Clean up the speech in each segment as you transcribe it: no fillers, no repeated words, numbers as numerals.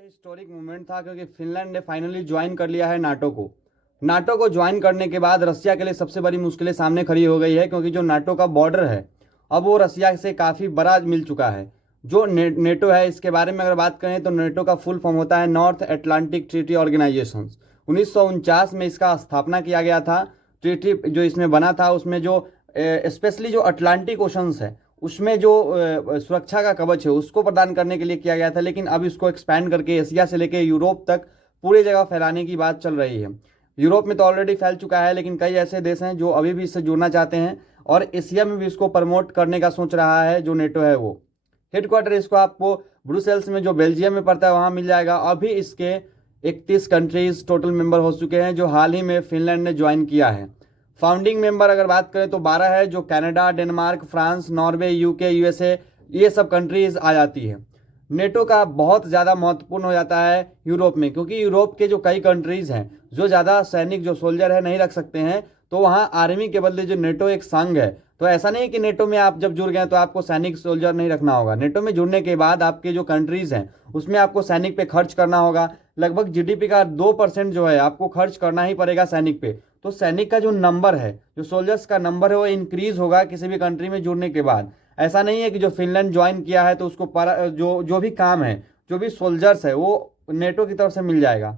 Historic movement था क्योंकि Finland ने फाइनली ज्वाइन कर लिया है नाटो को। नाटो को ज्वाइन करने के बाद रसिया के लिए सबसे बड़ी मुश्किलें सामने खड़ी हो गई है क्योंकि जो नाटो का बॉर्डर है अब वो रसिया से काफ़ी बड़ा मिल चुका है। जो नेटो है इसके बारे में अगर बात करें तो नेटो का फुल फॉर्म होता है नॉर्थ अटलांटिक ट्रीटी ऑर्गेनाइजेशन। 1949 में इसका स्थापना किया गया था। ट्रीटी जो इसमें बना था उसमें जो स्पेशली जो अटलांटिक ओशंस है उसमें जो सुरक्षा का कवच है उसको प्रदान करने के लिए किया गया था, लेकिन अब इसको एक्सपैंड करके एशिया से लेकर यूरोप तक पूरी जगह फैलाने की बात चल रही है। यूरोप में तो ऑलरेडी फैल चुका है, लेकिन कई ऐसे देश हैं जो अभी भी इससे जुड़ना चाहते हैं और एशिया में भी इसको प्रमोट करने का सोच रहा है। जो नेटो है वो हेडक्वार्टर इसको आपको ब्रुसेल्स में जो बेल्जियम में पड़ता है वहाँ मिल जाएगा। अभी इसके 31 कंट्रीज टोटल मेंबर हो चुके हैं जो हाल ही में फिनलैंड ने ज्वाइन किया है। फाउंडिंग मेंबर अगर बात करें तो 12 है, जो Canada, Denmark, France, Norway, UK, USA ये सब कंट्रीज आ जाती है। नेटो का बहुत ज़्यादा महत्वपूर्ण हो जाता है यूरोप में, क्योंकि यूरोप के जो कई कंट्रीज हैं जो ज़्यादा सैनिक जो सोल्जर है नहीं रख सकते हैं, तो वहाँ आर्मी के बदले जो नेटो एक संघ है, तो ऐसा नहीं कि नेटो में आप जब जुड़ गए तो आपको सैनिक सोल्जर नहीं रखना होगा। नेटो में जुड़ने के बाद आपके जो कंट्रीज हैं उसमें आपको सैनिक पे खर्च करना होगा। लगभग जीडीपी का 2% जो है आपको खर्च करना ही पड़ेगा सैनिक पे। तो सैनिक का जो नंबर है, जो सोल्जर्स का नंबर है वो इंक्रीज होगा किसी भी कंट्री में जुड़ने के बाद। ऐसा नहीं है कि जो फिनलैंड ज्वाइन किया है तो उसको जो भी काम है, जो भी सोल्जर्स है वो नेटो की तरफ से मिल जाएगा।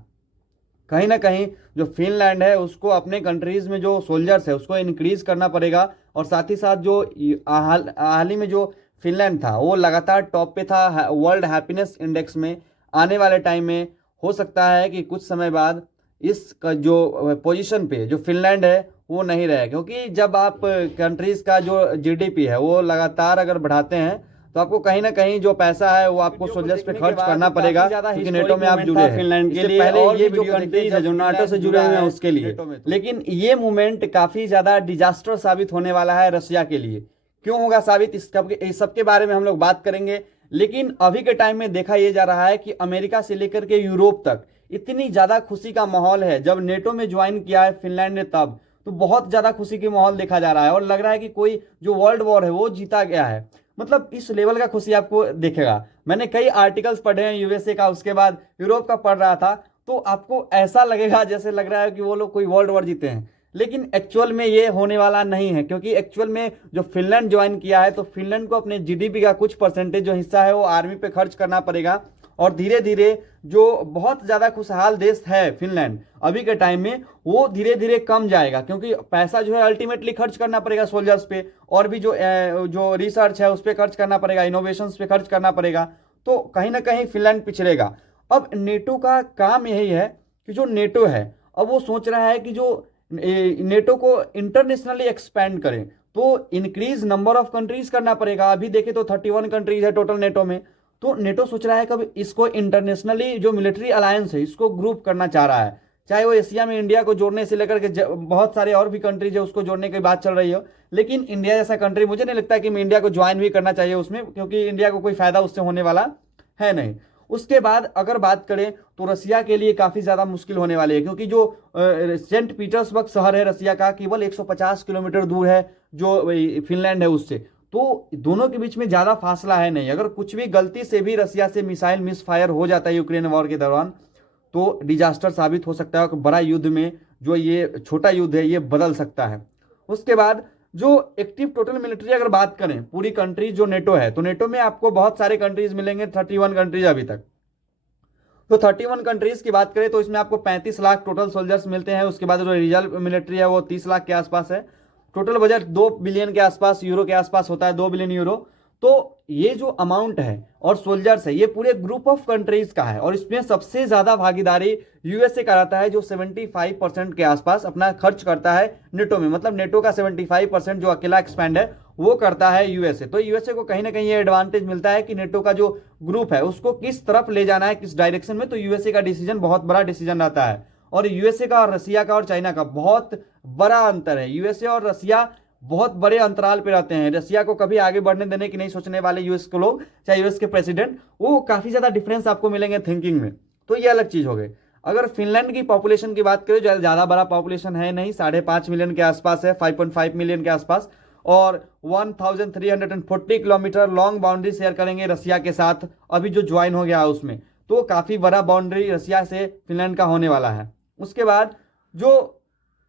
कहीं ना कहीं जो फिनलैंड है उसको अपने कंट्रीज में जो सोल्जर्स है उसको इंक्रीज करना पड़ेगा। और साथ ही साथ जो हाल ही में जो फिनलैंड था वो लगातार टॉप पे था वर्ल्ड हैप्पीनेस इंडेक्स में। आने वाले टाइम में हो सकता है कि कुछ समय बाद इस जो पोजीशन पे जो फिनलैंड है वो नहीं रहे, क्योंकि जब आप कंट्रीज का जो जीडीपी है वो लगातार अगर बढ़ाते हैं तो आपको कहीं ना कहीं जो पैसा है वो आपको सोल्जर्स पे खर्च करना पड़ेगा, क्योंकि नेटो में आप जुड़े हैं। फिनलैंड के लिए पहले ये जो कंट्रीज है जो नाटो से जुड़े हुए हैं उसके लिए, लेकिन ये मूवमेंट काफी ज्यादा डिजास्टर साबित होने वाला है रसिया के लिए। क्यों होगा साबित, इस सबके बारे में हम लोग बात करेंगे। लेकिन अभी के टाइम में देखा यह जा रहा है कि अमेरिका से लेकर के यूरोप तक इतनी ज्यादा खुशी का माहौल है। जब नेटो में ज्वाइन किया है फिनलैंड ने तब तो बहुत ज्यादा खुशी की माहौल देखा जा रहा है और लग रहा है कि कोई जो वर्ल्ड वॉर है वो जीता गया है। मतलब इस लेवल का खुशी आपको देखेगा। मैंने कई आर्टिकल्स पढ़े हैं यूएसए का, उसके बाद यूरोप का पढ़ रहा था, तो आपको ऐसा लगेगा जैसे लग रहा है कि वो लोग कोई वर्ल्ड वॉर जीते हैं। लेकिन एक्चुअल में ये होने वाला नहीं है, क्योंकि एक्चुअल में जो फिनलैंड ज्वाइन किया है तो फिनलैंड को अपने जीडीपी का कुछ परसेंटेज जो हिस्सा है वो आर्मी पे खर्च करना पड़ेगा। और धीरे धीरे जो बहुत ज़्यादा खुशहाल देश है फिनलैंड अभी के टाइम में वो धीरे धीरे कम जाएगा, क्योंकि पैसा जो है अल्टीमेटली खर्च करना पड़ेगा सोल्जर्स पे, और भी जो रिसर्च है उस पर खर्च करना पड़ेगा, इनोवेशंस पे खर्च करना पड़ेगा। तो कहीं ना कहीं फिनलैंड पिछड़ेगा। अब नेटो का काम यही है कि जो नेटो है अब वो सोच रहा है कि जो नेटो को इंटरनेशनली एक्सपैंड करें तो इंक्रीज नंबर ऑफ कंट्रीज करना पड़ेगा। अभी देखें तो 31 कंट्रीज है टोटल नेटो में। तो नेटो सोच रहा है कि इसको इंटरनेशनली जो मिलिट्री अलायंस है इसको ग्रुप करना चाह रहा है, चाहे वो एशिया में इंडिया को जोड़ने से लेकर के बहुत सारे और भी कंट्रीज है उसको जोड़ने की बात चल रही है। लेकिन इंडिया जैसा कंट्री मुझे नहीं लगता कि इंडिया को ज्वाइन भी करना चाहिए उसमें, क्योंकि इंडिया को कोई फायदा उससे होने वाला है नहीं। उसके बाद अगर बात करें तो रसिया के लिए काफ़ी ज़्यादा मुश्किल होने वाली है, क्योंकि जो सेंट पीटर्सबर्ग शहर है रसिया का केवल 150 किलोमीटर दूर है जो फिनलैंड है उससे। तो दोनों के बीच में ज़्यादा फासला है नहीं। अगर कुछ भी गलती से भी रसिया से मिसाइल मिसफायर हो जाता है यूक्रेन वॉर के दौरान तो डिजास्टर साबित हो सकता है कि बड़ा युद्ध में जो ये छोटा युद्ध है ये बदल सकता है। उसके बाद जो एक्टिव टोटल मिलिट्री अगर बात करें पूरी कंट्रीज जो नेटो है, तो नेटो में आपको बहुत सारे कंट्रीज मिलेंगे, 31 कंट्रीज अभी तक। तो 31 कंट्रीज की बात करें तो इसमें आपको 35 लाख टोटल सोल्जर्स मिलते हैं। उसके बाद जो रिजर्व मिलिट्री है वो 30 लाख के आसपास है। टोटल बजट 2 बिलियन के आसपास यूरो के आसपास होता है, 2 बिलियन यूरो। तो ये जो अमाउंट है और सोल्जर्स है ये पूरे ग्रुप ऑफ कंट्रीज का है, और इसमें सबसे ज्यादा भागीदारी यूएसए का रहता है जो 75% के आसपास अपना खर्च करता है नेटो में। मतलब नेटो का 75% जो अकेला एक्सपैंड है वो करता है यूएसए। तो यूएसए को कहीं ना कहीं ये एडवांटेज मिलता है कि नेटो का जो ग्रुप है उसको किस तरफ ले जाना है, किस डायरेक्शन में। तो यूएसए का डिसीजन बहुत बड़ा डिसीजन रहता है। और यूएसए का और रसिया का और चाइना का बहुत बड़ा अंतर है। यूएसए और रसिया बहुत बड़े अंतराल पे रहते हैं। रसिया को कभी आगे बढ़ने देने की नहीं सोचने वाले यूएस को लोग, चाहे यूएस के प्रेसिडेंट, वो काफी ज्यादा डिफरेंस आपको मिलेंगे थिंकिंग में। तो ये अलग चीज हो गई। अगर फिनलैंड की पॉपुलेशन की बात करें, ज्यादा बड़ा पॉपुलेशन है नहीं, 5.5 मिलियन के आसपास है, 5.5 मिलियन के आसपास, और 1340 किलोमीटर लॉन्ग बाउंड्री शेयर करेंगे रसिया के साथ अभी जो ज्वाइन हो गया है उसमें। तो काफ़ी बड़ा बाउंड्री रसिया से फिनलैंड का होने वाला है। उसके बाद जो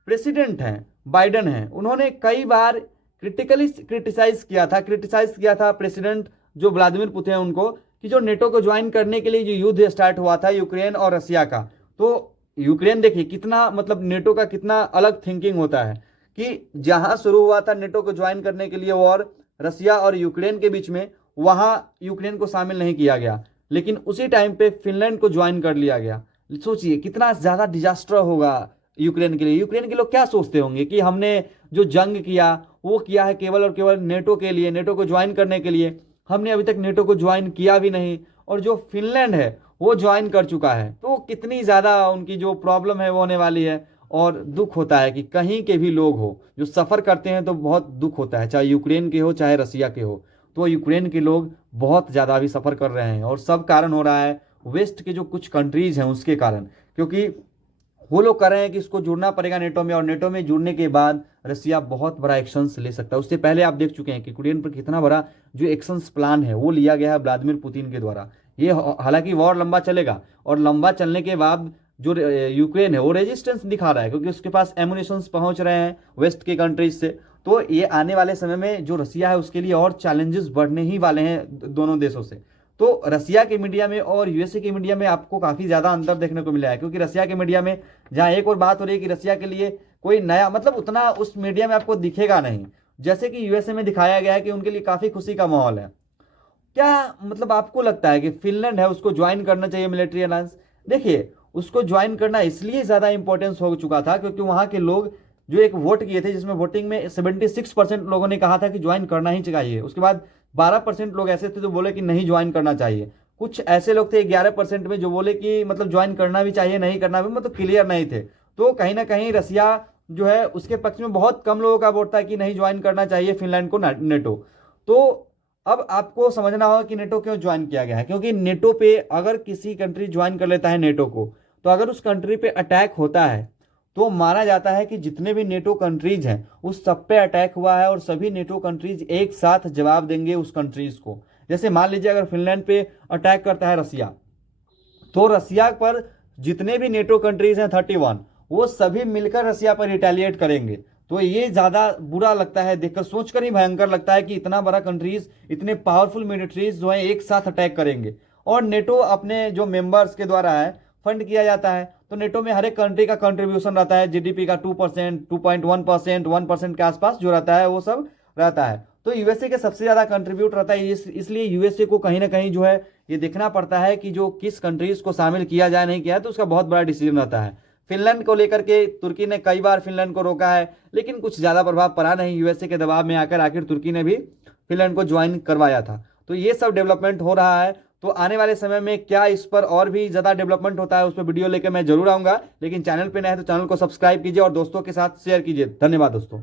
प्रेसिडेंट हैं बाइडन हैं, उन्होंने कई बार क्रिटिसाइज किया था प्रेसिडेंट जो व्लादिमीर पुतिन है उनको, कि जो नेटो को ज्वाइन करने के लिए जो युद्ध स्टार्ट हुआ था यूक्रेन और रसिया का, तो यूक्रेन देखिए कितना मतलब नेटो का कितना अलग थिंकिंग होता है कि जहां शुरू हुआ था नेटो को ज्वाइन करने के लिए वॉर रसिया और यूक्रेन के बीच में, वहां यूक्रेन को शामिल नहीं किया गया, लेकिन उसी टाइम पे फिनलैंड को ज्वाइन कर लिया गया। सोचिए कितना ज्यादा डिजास्टर होगा यूक्रेन के लिए। यूक्रेन के लोग क्या सोचते होंगे कि हमने जो जंग किया वो किया है केवल और केवल नेटो के लिए, नेटो को ज्वाइन करने के लिए, हमने अभी तक नेटो को ज्वाइन किया भी नहीं, और जो फिनलैंड है वो ज्वाइन कर चुका है। तो कितनी ज़्यादा उनकी जो प्रॉब्लम है वो होने वाली है। और दुख होता है कि कहीं के भी लोग हो जो सफ़र करते हैं तो बहुत दुख होता है, चाहे यूक्रेन के हो चाहे रसिया के हो। तो यूक्रेन के लोग बहुत ज़्यादा अभी सफ़र कर रहे हैं, और सब कारण हो रहा है वेस्ट के जो कुछ कंट्रीज़ हैं उसके कारण, क्योंकि वो लोग कर रहे हैं कि इसको जुड़ना पड़ेगा नेटो में, और नेटो में जुड़ने के बाद रसिया बहुत बड़ा एक्शंस ले सकता है। उससे पहले आप देख चुके हैं कि यूक्रेन पर कितना बड़ा जो एक्शंस प्लान है वो लिया गया है व्लादिमीर पुतिन के द्वारा। ये हालांकि वॉर लंबा चलेगा, और लंबा चलने के बाद जो यूक्रेन है वो रेजिस्टेंस दिखा रहा है, क्योंकि उसके पास एमुनेशंस पहुंच रहे हैं वेस्ट के कंट्रीज से। तो ये आने वाले समय में जो रसिया है उसके लिए और चैलेंजेस बढ़ने ही वाले हैं दोनों देशों से। तो रसिया के मीडिया में और यूएसए के मीडिया में आपको काफ़ी ज़्यादा अंतर देखने को मिला है, क्योंकि रसिया के मीडिया में जहाँ एक और बात हो रही है कि रसिया के लिए कोई नया मतलब उतना उस मीडिया में आपको दिखेगा नहीं, जैसे कि यूएसए में दिखाया गया है कि उनके लिए काफ़ी खुशी का माहौल है। क्या मतलब आपको लगता है कि फिनलैंड है उसको ज्वाइन करना चाहिए मिलिट्री अलायंस? देखिए उसको ज्वाइन करना इसलिए ज़्यादा इंपॉर्टेंस हो चुका था क्योंकि वहाँ के लोग जो एक वोट किए थे, जिसमें वोटिंग में 76% लोगों ने कहा था कि ज्वाइन करना ही चाहिए। उसके बाद 12% लोग ऐसे थे जो बोले कि नहीं ज्वाइन करना चाहिए। कुछ ऐसे लोग थे 11% में जो बोले कि मतलब ज्वाइन करना भी चाहिए, नहीं करना भी, मतलब क्लियर नहीं थे। तो कहीं ना कहीं रसिया जो है उसके पक्ष में बहुत कम लोगों का वोट था कि नहीं ज्वाइन करना चाहिए फिनलैंड को नेटो। तो अब आपको समझना होगा कि नेटो क्यों ज्वाइन किया गया है, क्योंकि नेटो पे अगर किसी कंट्री ज्वाइन कर लेता है नेटो को, तो अगर उस कंट्री पे अटैक होता है तो माना जाता है कि जितने भी नेटो कंट्रीज हैं उस सब पे अटैक हुआ है, और सभी नेटो कंट्रीज एक साथ जवाब देंगे उस कंट्रीज को। जैसे मान लीजिए अगर फिनलैंड पे अटैक करता है रसिया, तो रसिया पर जितने भी नेटो कंट्रीज हैं 31, वो सभी मिलकर रसिया पर रिटेलिएट करेंगे। तो ये ज़्यादा बुरा लगता है देखकर, सोचकर ही भयंकर लगता है कि इतना बड़ा कंट्रीज, इतने पावरफुल मिलिट्रीज जो है एक साथ अटैक करेंगे। और नेटो अपने जो मेंबर्स के द्वारा है फंड किया जाता है, तो नेटो में हर एक कंट्री का कंट्रीब्यूशन रहता है, जीडीपी का 2%, 2.1%, 1% के आसपास जो रहता है वो सब रहता है। तो यूएसए के सबसे ज़्यादा कंट्रीब्यूट रहता है, इसलिए यूएसए को कहीं ना कहीं जो है ये देखना पड़ता है कि जो किस कंट्रीज को शामिल किया जाए नहीं किया है, तो उसका बहुत बड़ा डिसीजन रहता है। फिनलैंड को लेकर के तुर्की ने कई बार फिनलैंड को रोका है, लेकिन कुछ ज़्यादा प्रभाव पड़ा नहीं। यूएसए के दबाव में आकर आखिर तुर्की ने भी फिनलैंड को ज्वाइन करवाया था। तो ये सब डेवलपमेंट हो रहा है। तो आने वाले समय में क्या इस पर और भी ज़्यादा डेवलपमेंट होता है उस पर वीडियो लेकर मैं जरूर आऊँगा, लेकिन चैनल पे नए हैं तो चैनल को सब्सक्राइब कीजिए और दोस्तों के साथ शेयर कीजिए। धन्यवाद दोस्तों।